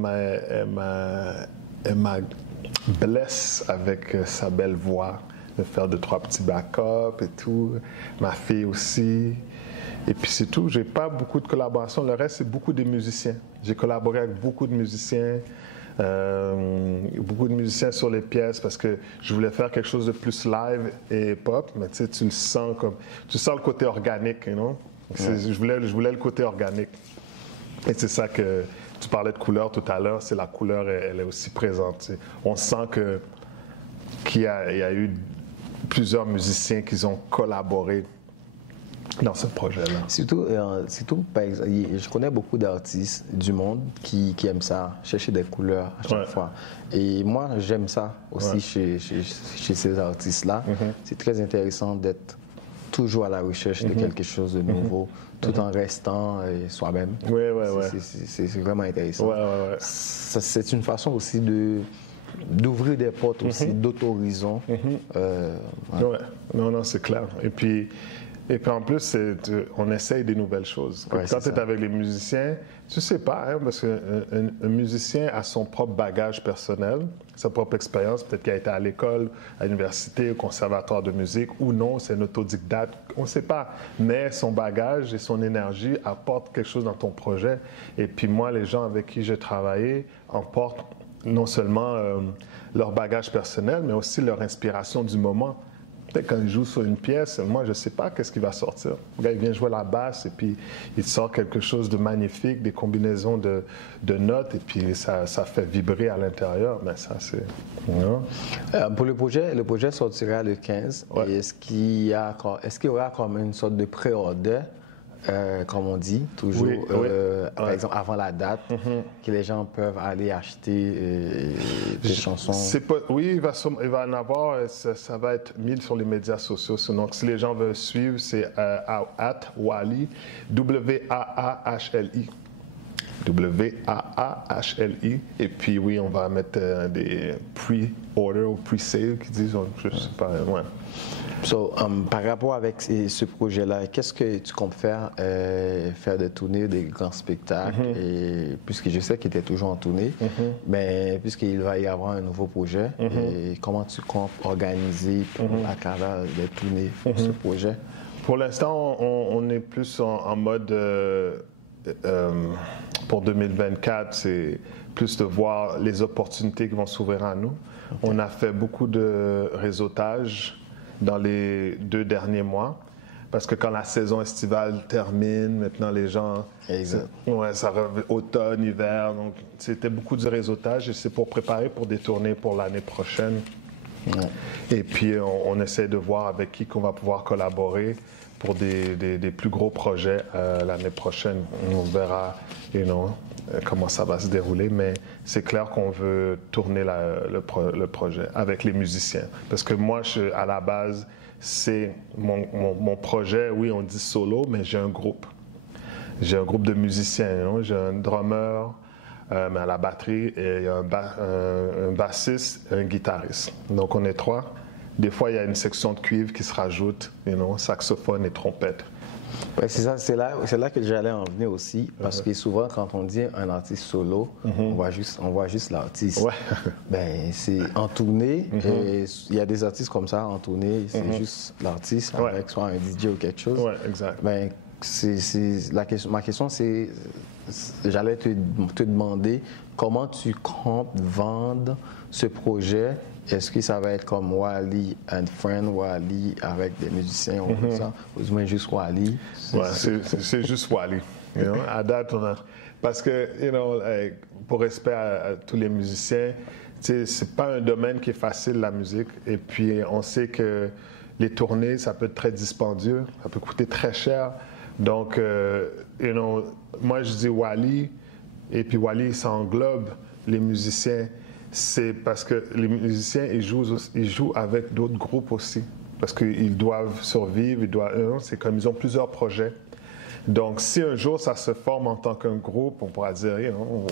m'a blesse avec sa belle voix, de faire 2-3 petits backups et tout. Ma fille aussi. Et puis c'est tout. J'ai pas beaucoup de collaborations. Le reste, c'est beaucoup des musiciens. J'ai collaboré avec beaucoup de musiciens. Beaucoup de musiciens sur les pièces parce que je voulais faire quelque chose de plus live et pop, mais tu sais, tu sens le côté organique, je voulais le côté organique. Et c'est ça que tu parlais de couleur tout à l'heure, c'est la couleur, elle est aussi présente. T'sais. On sent qu'il y a eu plusieurs musiciens qui ont collaboré dans ce projet-là. Surtout, par exemple, je connais beaucoup d'artistes du monde qui aiment ça, chercher des couleurs à chaque fois. Et moi, j'aime ça aussi chez ces artistes-là. C'est très intéressant d'être toujours à la recherche de quelque chose de nouveau, tout en restant soi-même. Oui. C'est vraiment intéressant. C'est une façon aussi d'ouvrir des portes aussi, d'autres horizons. Non, c'est clair. Et puis en plus, on essaye des nouvelles choses. Quand tu es avec les musiciens, tu sais pas, parce qu'un musicien a son propre bagage personnel, sa propre expérience, peut-être qu'il a été à l'école, à l'université, au conservatoire de musique, ou non, c'est un autodidacte, on ne sait pas. Mais son bagage et son énergie apportent quelque chose dans ton projet. Et puis moi, les gens avec qui j'ai travaillé emportent non seulement leur bagage personnel, mais aussi leur inspiration du moment. Peut-être quand il joue sur une pièce, moi, je ne sais pas qu'est-ce qui va sortir. Le gars, il vient jouer la basse et puis il sort quelque chose de magnifique, des combinaisons de notes et puis ça fait vibrer à l'intérieur. Mais ça, c'est... Pour le projet sortira le 15. Ouais. Et est-ce qu'il y aura comme une sorte de pré-order, comme on dit, toujours, Oui. par exemple, avant la date, que les gens peuvent aller acheter des chansons? Oui, il va en avoir, ça va être mis sur les médias sociaux. Donc, si les gens veulent suivre, c'est @Wali, W-A-A-H-L-I. W-A-A-H-L-I. Et puis, oui, on va mettre des pre-order ou pre-sale qui disent, je ne sais pas, ouais. So, par rapport avec ce projet-là, qu'est-ce que tu comptes faire? Faire des tournées, des grands spectacles, et, puisque je sais qu'il était toujours en tournée, mais puisqu'il va y avoir un nouveau projet, et comment tu comptes organiser à travers des tournées pour ce projet? Pour l'instant, on est plus en mode, pour 2024, c'est plus de voir les opportunités qui vont s'ouvrir à nous. On a fait beaucoup de réseautage dans les 2 derniers mois, parce que quand la saison estivale termine, maintenant les gens... Exact. Ouais, ça revient automne, hiver, donc c'était beaucoup de réseautage et c'est pour préparer pour des tournées pour l'année prochaine. Ouais. Et puis on essaie de voir avec qui qu'on va pouvoir collaborer pour des plus gros projets l'année prochaine. On verra, comment ça va se dérouler, mais c'est clair qu'on veut tourner le projet avec les musiciens. Parce que moi, à la base, c'est mon projet, oui, on dit solo, mais j'ai un groupe. J'ai un groupe de musiciens. J'ai un drummer, mais à la batterie, et il y a un bassiste et un guitariste. Donc on est 3. Des fois, il y a une section de cuivre qui se rajoute, saxophone et trompette. Ouais, c'est là que j'allais en venir aussi, parce que souvent, quand on dit un artiste solo, on voit juste l'artiste. Ouais. Ben, c'est en tournée, et il y a des artistes comme ça en tournée, c'est juste l'artiste avec soit un DJ ou quelque chose. Oui, exact. Ben, ma question, c'est, j'allais te demander comment tu comptes vendre ce projet. Est-ce que ça va être comme Wali and Friend, Wali avec des musiciens ou comme ça, ou du moins juste Wali? Ouais, c'est juste Wali. À date, parce que, pour respect à tous les musiciens, c'est pas un domaine qui est facile, la musique. Et puis, on sait que les tournées, ça peut être très dispendieux, ça peut coûter très cher. Donc, moi, je dis Wali, et puis Wali, ça englobe les musiciens. C'est parce que les musiciens, ils jouent avec d'autres groupes aussi. Parce qu'ils doivent survivre, c'est comme ils ont plusieurs projets. Donc, si un jour ça se forme en tant qu'un groupe, on pourra dire,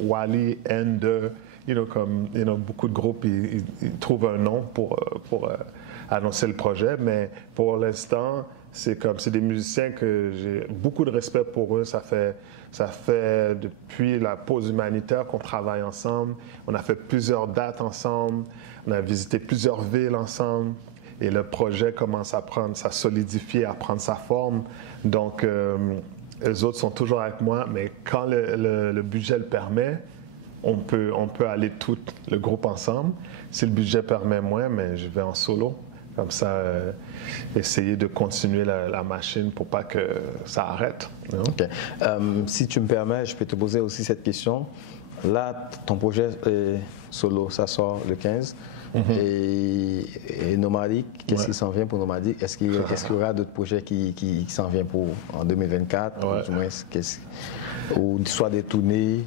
Wali, N2, comme beaucoup de groupes, ils trouvent un nom pour annoncer le projet. Mais pour l'instant, c'est des musiciens que j'ai beaucoup de respect pour eux. Ça fait depuis la pause humanitaire qu'on travaille ensemble. On a fait plusieurs dates ensemble. On a visité plusieurs villes ensemble. Et le projet commence à solidifier, à prendre sa forme. Donc, eux autres sont toujours avec moi. Mais quand le budget le permet, on peut aller tout le groupe ensemble. Si le budget permet moins, mais je vais en solo. Comme ça, essayer de continuer la machine pour pas que ça arrête. Okay. Si tu me permets, je peux te poser aussi cette question. Là, ton projet solo, ça sort le 15. Et Nomadic, qu'est-ce qui s'en vient pour Nomadic? Est-ce qu'il y aura d'autres projets qui s'en viennent en 2024? Ouais. Ou, du moins, ou soit des tournées?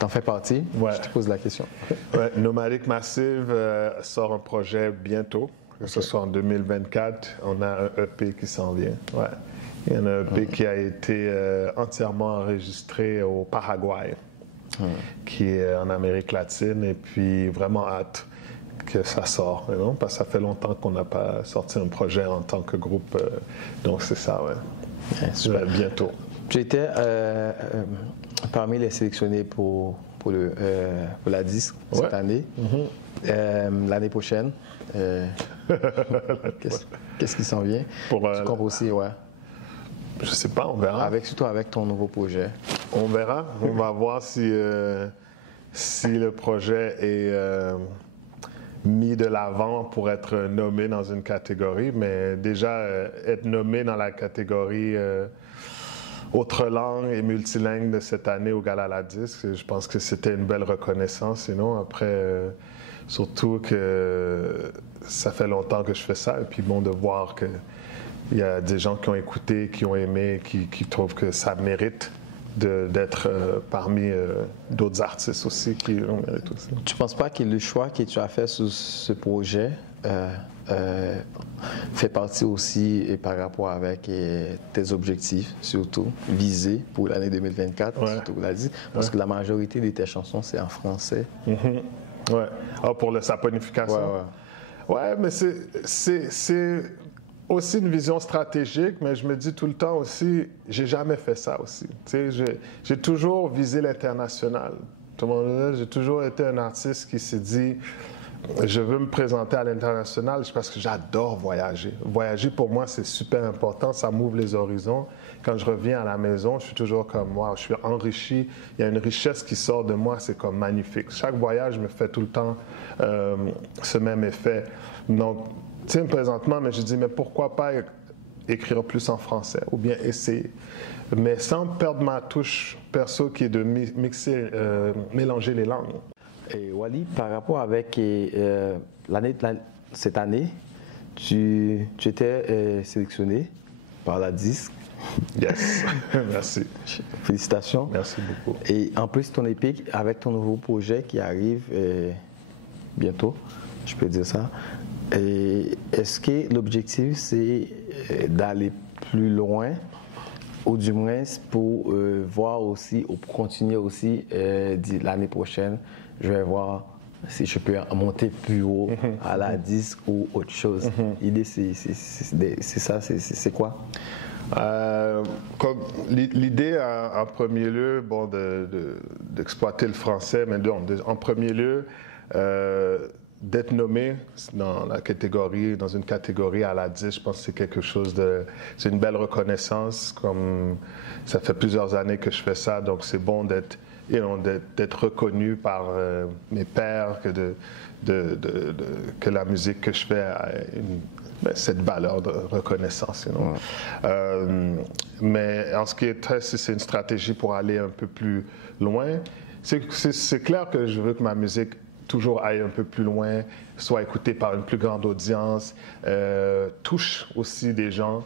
T'en fais partie? Ouais. Je te pose la question. Ouais, Nomadic Massive sort un projet bientôt, que ce soit en 2024. On a un EP qui s'en vient. Ouais. Il y a un EP qui a été entièrement enregistré au Paraguay, qui est en Amérique latine, et puis vraiment hâte que ça sort, parce que ça fait longtemps qu'on n'a pas sorti un projet en tant que groupe. Donc c'est ça, ouais. Super. Bientôt. Tu étais parmi les sélectionnés pour la disque cette année. L'année prochaine, qu'est-ce qui s'en vient? Tu comptes aussi, ouais. Je sais pas, on verra. Surtout avec ton nouveau projet. On verra. On va voir si le projet est mis de l'avant pour être nommé dans une catégorie, mais déjà être nommé dans la catégorie autre langue et multilingue de cette année au Gala la Disque, je pense que c'était une belle reconnaissance. Sinon, après, surtout que ça fait longtemps que je fais ça, et puis bon, de voir qu'il y a des gens qui ont écouté, qui ont aimé, qui trouvent que ça mérite d'être parmi d'autres artistes aussi qui le méritent aussi. Tu ne penses pas que le choix que tu as fait sur ce projet fait partie aussi et par rapport avec tes objectifs, surtout visés pour l'année 2024, surtout vous l'avez dit, parce que la majorité de tes chansons, c'est en français. Ouais. Ah, pour la saponification? Ouais, mais c'est aussi une vision stratégique, mais je me dis tout le temps aussi, j'ai jamais fait ça aussi. Tu sais, j'ai toujours visé l'international. J'ai toujours été un artiste qui s'est dit, je veux me présenter à l'international parce que j'adore voyager. Voyager, pour moi, c'est super important. Ça m'ouvre les horizons. Quand je reviens à la maison, je suis toujours comme moi. Je suis enrichi. Il y a une richesse qui sort de moi. C'est comme magnifique. Chaque voyage me fait tout le temps ce même effet. Donc, tu sais, présentement, mais je dis, mais pourquoi pas écrire plus en français ou bien essayer. Mais sans perdre ma touche perso qui est de mélanger les langues. Et Wally, par rapport avec cette année, tu étais sélectionné par la Disque. Yes, merci. Félicitations. Merci beaucoup. Et en plus, ton épique, avec ton nouveau projet qui arrive bientôt, je peux dire ça. Est-ce que l'objectif, c'est d'aller plus loin, ou du moins pour voir aussi, ou pour continuer aussi l'année prochaine, je vais voir si je peux monter plus haut à la Disque ou autre chose. L'idée, c'est ça, c'est quoi? L'idée, en premier lieu, bon, d'exploiter le français, mais en premier lieu, d'être nommé dans une catégorie à la 10, je pense que c'est quelque chose c'est une belle reconnaissance. Comme ça fait plusieurs années que je fais ça, donc c'est bon d'être reconnu par mes pairs, que la musique que je fais a cette valeur de reconnaissance. Mais en ce qui est c'est une stratégie pour aller un peu plus loin. C'est clair que je veux que ma musique toujours aille un peu plus loin, soit écoutée par une plus grande audience, touche aussi des gens.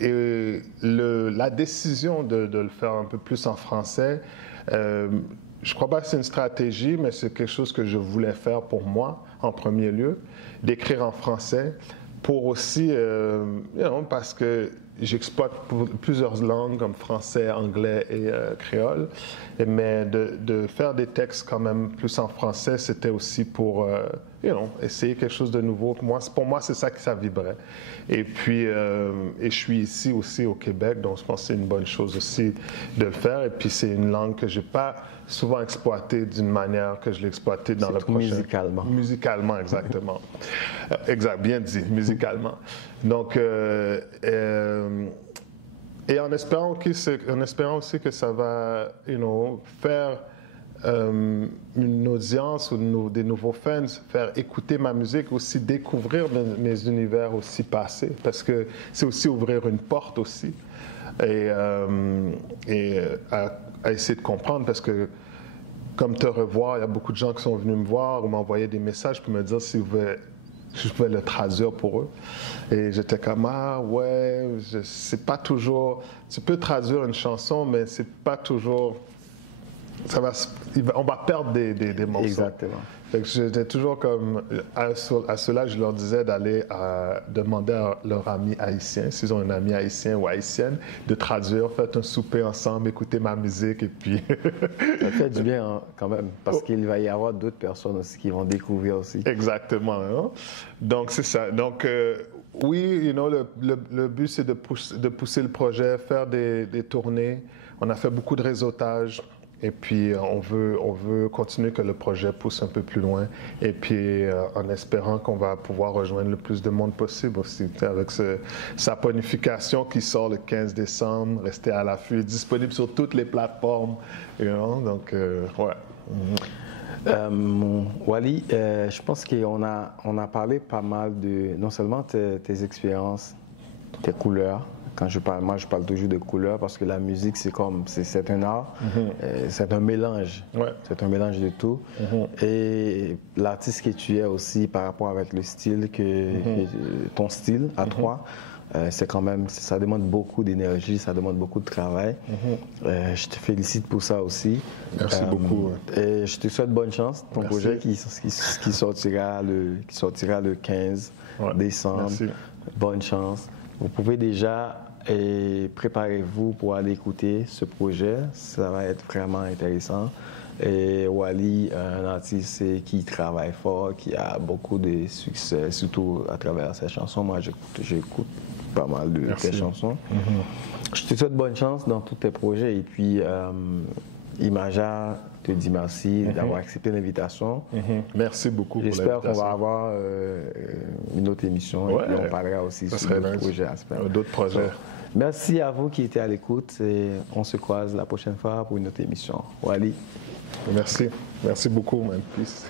Et la décision de le faire un peu plus en français, je ne crois pas que c'est une stratégie, mais c'est quelque chose que je voulais faire pour moi, en premier lieu, d'écrire en français, pour aussi, parce que j'exploite plusieurs langues comme français, anglais et créole, mais de faire des textes quand même plus en français, c'était aussi pour essayer quelque chose de nouveau. Pour moi, c'est ça que ça vibrait. Et puis, je suis ici aussi au Québec, donc je pense que c'est une bonne chose aussi de le faire. Et puis, c'est une langue que je n'ai pas souvent exploitée d'une manière que je l'ai exploitée dans le prochain. Musicalement. Musicalement, exactement. Exact, bien dit, musicalement. Donc, et en espérant aussi que ça va, faire une audience ou des nouveaux fans, faire écouter ma musique, aussi découvrir mes univers aussi passés, parce que c'est aussi ouvrir une porte aussi, et à essayer de comprendre, parce que comme te revoir, il y a beaucoup de gens qui sont venus me voir ou m'envoyer des messages pour me dire si je pouvais le traduire pour eux. Et j'étais comme, c'est pas toujours... Tu peux traduire une chanson, mais c'est pas toujours... on va perdre des morceaux. Exactement. Fait que j'étais toujours comme... À ceux-là, je leur disais d'aller demander à leur ami haïtien, s'ils ont un ami haïtien ou haïtienne, de traduire, faites un souper ensemble, écoutez ma musique, et puis... Ça fait du bien quand même, parce qu'il va y avoir d'autres personnes aussi qui vont découvrir aussi. Exactement. Hein? Donc, c'est ça. Donc, oui, le but, c'est de pousser le projet, faire des tournées. On a fait beaucoup de réseautage. Et puis, on veut continuer que le projet pousse un peu plus loin. Et puis, en espérant qu'on va pouvoir rejoindre le plus de monde possible aussi. Avec saponification qui sort le 15 décembre, restez à l'affût, disponible sur toutes les plateformes. Donc, ouais. Wally, je pense qu'on a parlé pas mal de, non seulement tes expériences, tes couleurs. Quand je parle, moi je parle toujours de couleurs parce que la musique c'est un art, c'est un mélange, c'est un mélange de tout. Et l'artiste que tu es aussi par rapport avec le style ton style à toi. C'est quand même, ça demande beaucoup d'énergie, ça demande beaucoup de travail. Je te félicite pour ça aussi. Merci beaucoup. Et je te souhaite bonne chance. Ton projet qui sortira le 15 décembre. Merci. Bonne chance. Vous pouvez déjà préparez-vous pour aller écouter ce projet. Ça va être vraiment intéressant. Et Wally, un artiste qui travaille fort, qui a beaucoup de succès, surtout à travers ses chansons. Moi, j'écoute pas mal de tes chansons. Je te souhaite bonne chance dans tous tes projets. Et puis, Imaja te dit merci d'avoir accepté l'invitation. Merci beaucoup pour l'invitation. J'espère qu'on va avoir une autre émission et puis on parlera aussi sur d'autres projets. D'autres projets. Merci à vous qui étiez à l'écoute et on se croise la prochaine fois pour une autre émission. Wally. Merci. Merci beaucoup, man. Peace.